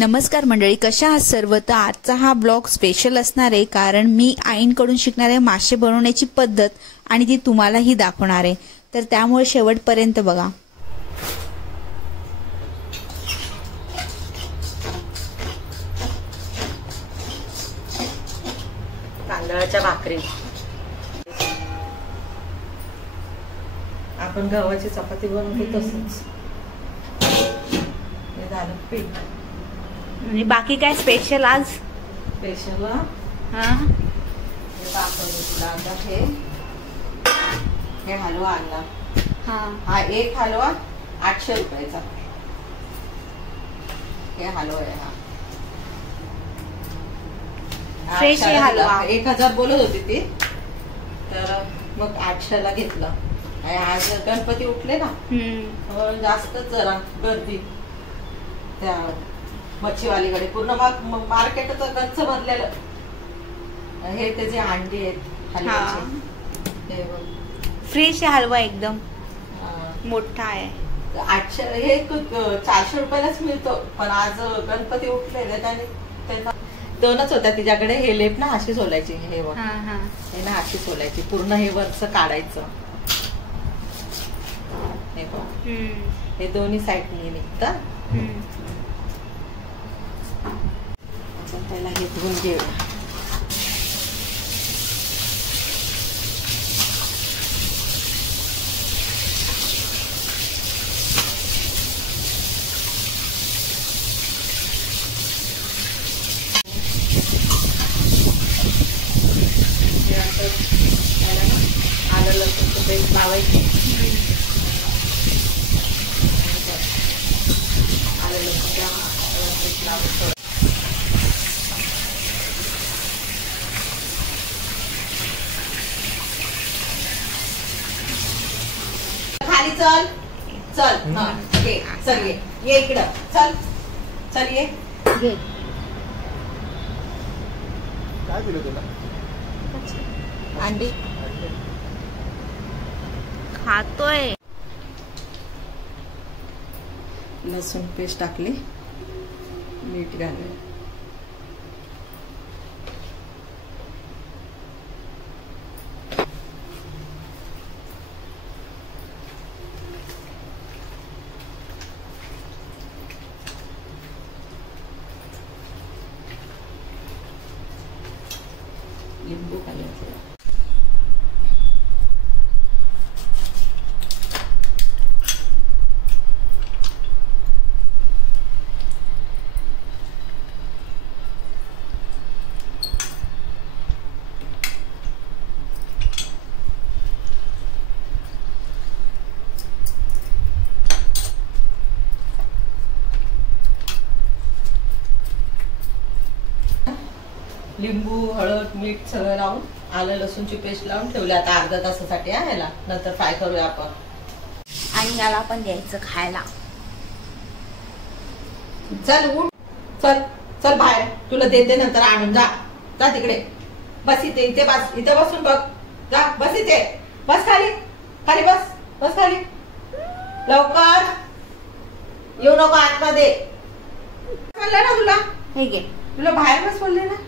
नमस्कार मंडळी, कशा आहात सर्व. तर आजचा हा ब्लॉग स्पेशल असणार आहे, कारण मी आईंकडून शिकणार आहे मासे बनवण्याची पद्धत आणि ती तुम्हालाही दाखवणार आहे. तर त्यामुळे शेवटपर्यंत बघा. तांदळाच्या भाकरी, आपण गव्हाची चपाती बनवतो तसंच. हे झालं पीठ. आणि बाकी काय स्पेशल आज? स्पेशल हे हलवा आणला. हा एक हलवा 800 रुपयाचा. हे हलवा आहे हा फ्रेश हलवा. 1000 बोलत होती ती, तर मग 800 ला घेतलं. आणि आज गणपती उठले ना, जास्तच जरा गर्दी त्या मच्छीवालीकडे. पूर्ण मार्केटच गच्च भरलेलं. हे त्याचे अंडी आहेत हलव्याचे. फ्रेश हलवा एकदम मोठा आहे. 800 हे 400 रुपयालाच मिळतो. पण आज गणपती उठले त्याने त्यांना दोनच होत्या तिच्याकडे. हे लेप ना अशी सोलायची, हे ना अशी सोलायची. पूर्ण हे वरच काढायचं. हे दोन्ही साईडने निघतं. त्याला हे धुवून घेऊया. आलं लसूणचं पेस्ट लावायची. आलं लसूणच्या पेस्ट लावायचं. खाली चल चल. चल ये इकडं. चल चल ये. काय दिलं तुला? अंडी खातोय. लसूण पेस्ट टाकली, मीठ घालून. लिंबू घालायचं. लिंबू, हळद, मीठ सगळं लावून, आलं लसूणची पेस्ट लावून ठेवली आता अर्धा तासासाठी. याला नंतर फ्राय करूया आपण. आणि याला पण द्यायचं खायला. चल उठ. चल चल बाहेर. तुला देते नंतर आणून. जा जा तिकडे. बस इथे. इथे बस. इथे बसून बघ. जा बस इथे. बस खाली. खाली बस. बस खाली. लवकर येऊ नको आतमध्ये. म्हणलं ना तुला. हे घे. तुला बाहेर बस बोलले ना.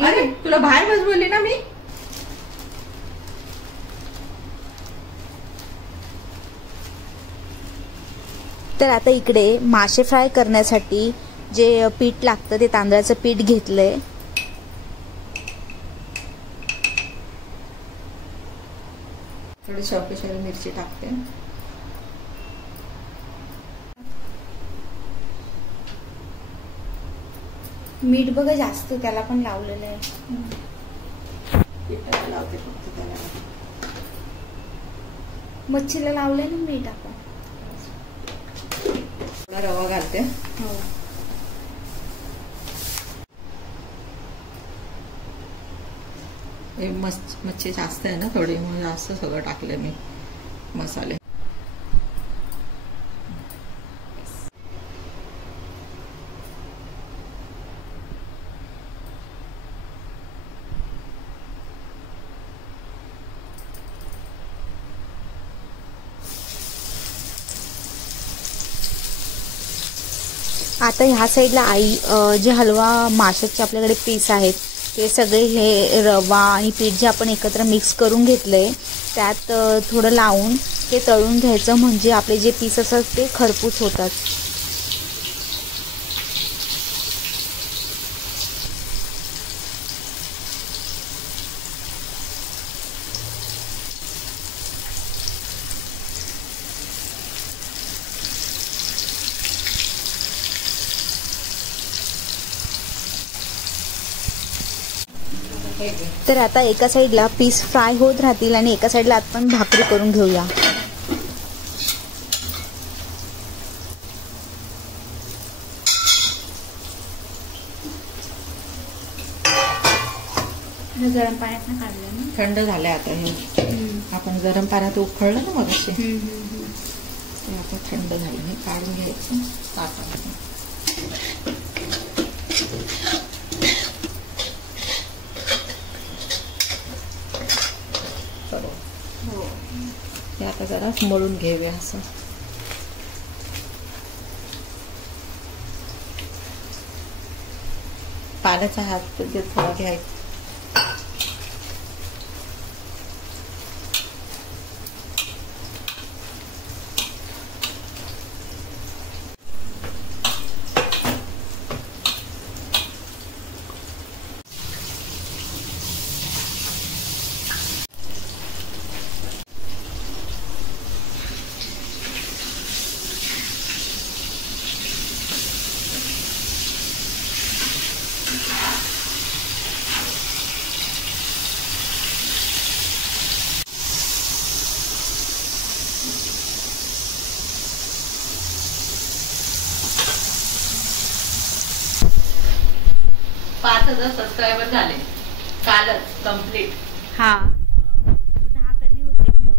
अरे तुला बाहेर बस बोलली ना मी. तर आता इकडे मासे फ्राय करण्यासाठी जे पीठ लागतं ते तांदळाचं पीठ घेतलंय. थोडी शौकीशाली मिरची टाकते. मीठ बघा जास्त त्याला पण लावलेलं आहे. पिठाला लावते फक्त त्याला. मच्छीला लावलंय ना मीठ आपण. थोडा रवा घालते. मच्छी जास्त आहे ना थोडी, म्हणून जास्त सगळं टाकले मी मसाले. आता ह्या साईडला आई जे हलवा माशाचे आपल्याकडे पीस आहेत ते सगळे हे रवा आणि पीठ जे आपण एकत्र मिक्स करून घेतलंय त्यात थोडं लावून ते तळून घ्यायचं, म्हणजे आपले जे पीस असतात ते खरपूस होतात. तर आता एका साईडला पीस फ्राय होत राहतील आणि एका साईडला आपण भाकरी करून घेऊया. गरम पाण्यात काढलं ना, थंड झाले आता हे. आपण गरम पाण्यात उकळलं ना मगाशी, ते आता थंड झालं, हे काढून घ्यायचं ताटामध्ये. हे आता जरा मळून घेऊया असं. पाण्याचा हात थोडा घ्यायचा. पाच 5,000 सबस्क्रायबर झाले कालच कंप्लीट. हा 10 कधी होते मग?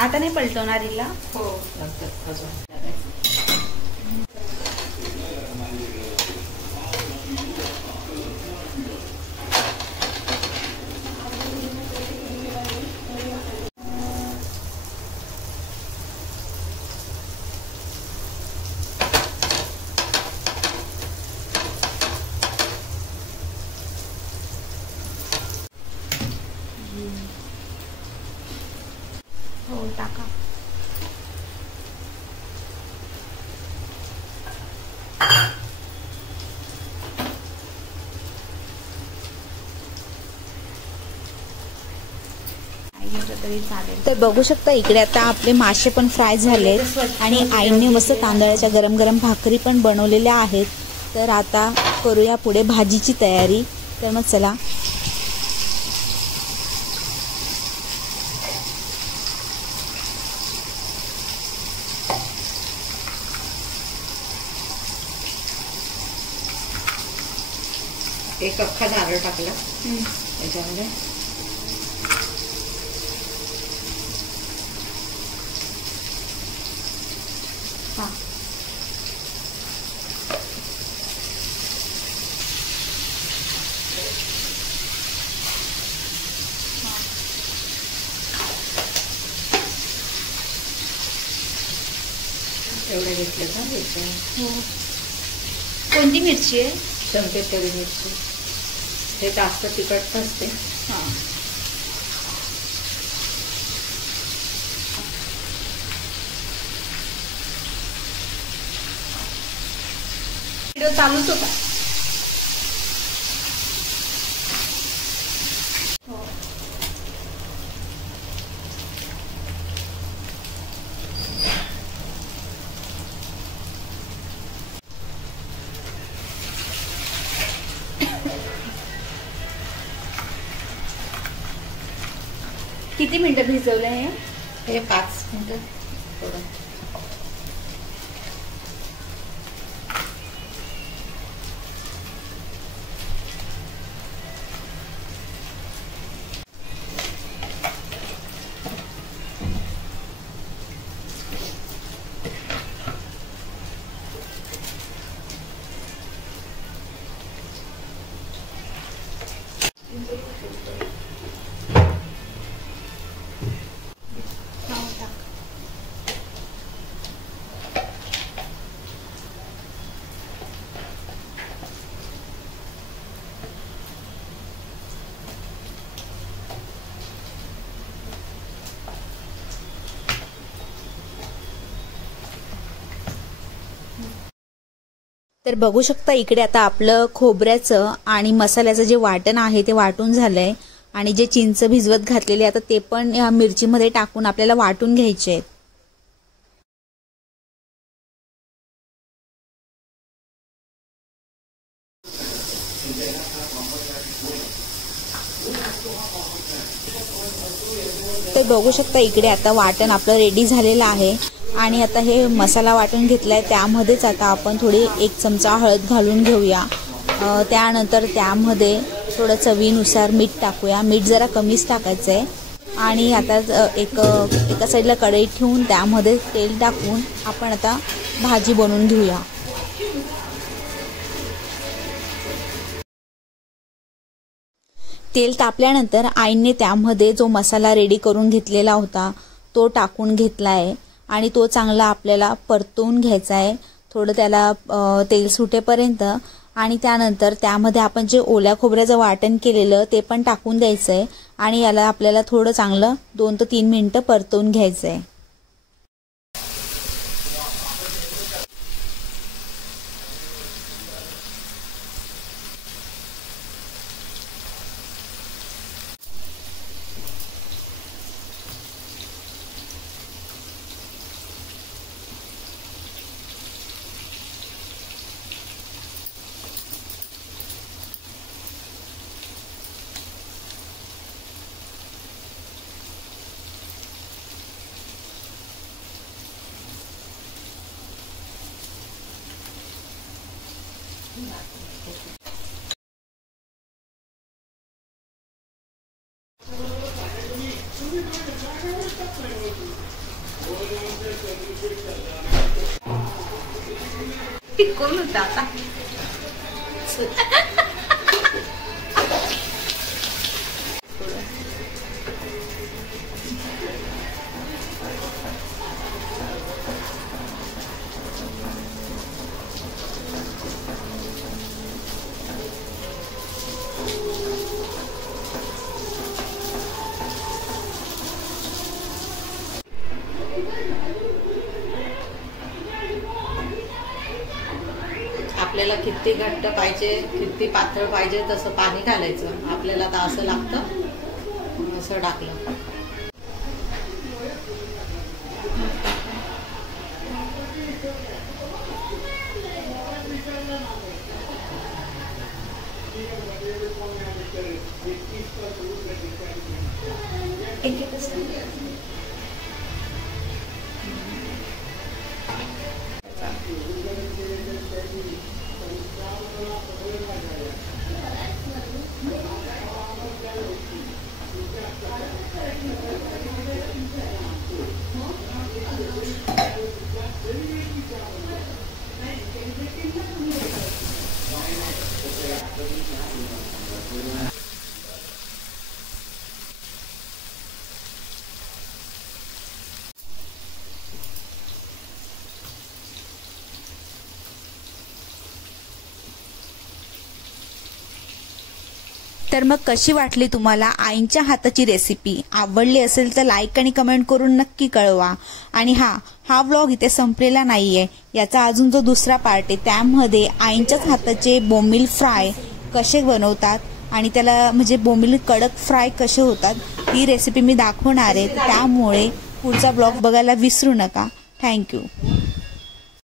आता नाही पलटवणार हिला? हो नंतर अजून. हो टाका. तर बघू शकता इकडे आता आपले मासे पण फ्राय झालेत आणि आईने मस्त तांदळाच्या गरम गरम भाकरी पण बनवलेल्या आहेत. तर आता करूया पुढे भाजीची तयारी. तर मग चला. एक अख्खा नारळ टाकला याच्यामध्ये. एवढे घेतले का मिरची? हो. कोणती मिरची आहे? संकेतकरी मिरची. हे जास्त तिखट नसते. हां. व्हिडिओ चालूच होता. किती मिनिटं भिजवलं हे? 5 मिनिटं थोडं. तर बघू शकता इकडे आता आपलं खोबऱ्याचं आणि मसाल्याचं जे वाटण आहे ते वाटून झालंय आणि जे चिंच भिजवत घातलेली आता ते पण या मिरचीमध्ये टाकून आपल्याला वाटून घ्यायचे आहेत. तर बघू शकता इकडे आता वाटण आपलं रेडी झालेलं आहे आणि आता हे मसाला वाटून घेतलाय त्यामध्येच आता आपण थोडी 1 चमचा हळद घालून घेऊया. त्यानंतर त्यामध्ये थोडं चवीनुसार मीठ टाकूया. मीठ जरा कमीच टाकायचं आहे. आणि आता एका साईडला कढई ठेवून त्यामध्ये तेल टाकून आपण आता भाजी बनवून घेऊया. तेल तापल्यानंतर आईने त्यामध्ये जो मसाला रेडी करून घेतलेला होता तो टाकून घेतला आहे आणि तो चांगला आपल्याला परतवून घ्यायचा आहे थोडं त्याला तेल सुटेपर्यंत. आणि त्यानंतर त्यामध्ये आपण जे ओल्या खोबऱ्याचं वाटण केलेलं ते पण टाकून द्यायचं आहे आणि याला आपल्याला थोडं चांगलं 2 ते 3 मिनिटं परतवून घ्यायचं आहे. कोण होता आता? आपल्याला किती घट्ट पाहिजे किती पातळ पाहिजे तसं पाणी घालायचं. आपल्याला आता असं लागतं, असं टाकलं. तर मग कशी वाटली तुम्हाला आईंच्या हाताची रेसिपी? आवडली असेल तर लाईक आणि कमेंट करून नक्की कळवा. आणि हा व्लॉग इथे संपलेला नाहीये, याचा अजून जो दुसरा पार्ट आहे त्यामध्ये आईंच्याच हाताचे बोंबील फ्राय कसे बनवतात आणि त्याला म्हणजे बोंबील कडक फ्राय कसे होतात ही रेसिपी मी दाखवणार आहे. त्यामुळे पुढचा व्लॉग बघायला विसरू नका. थँक्यू.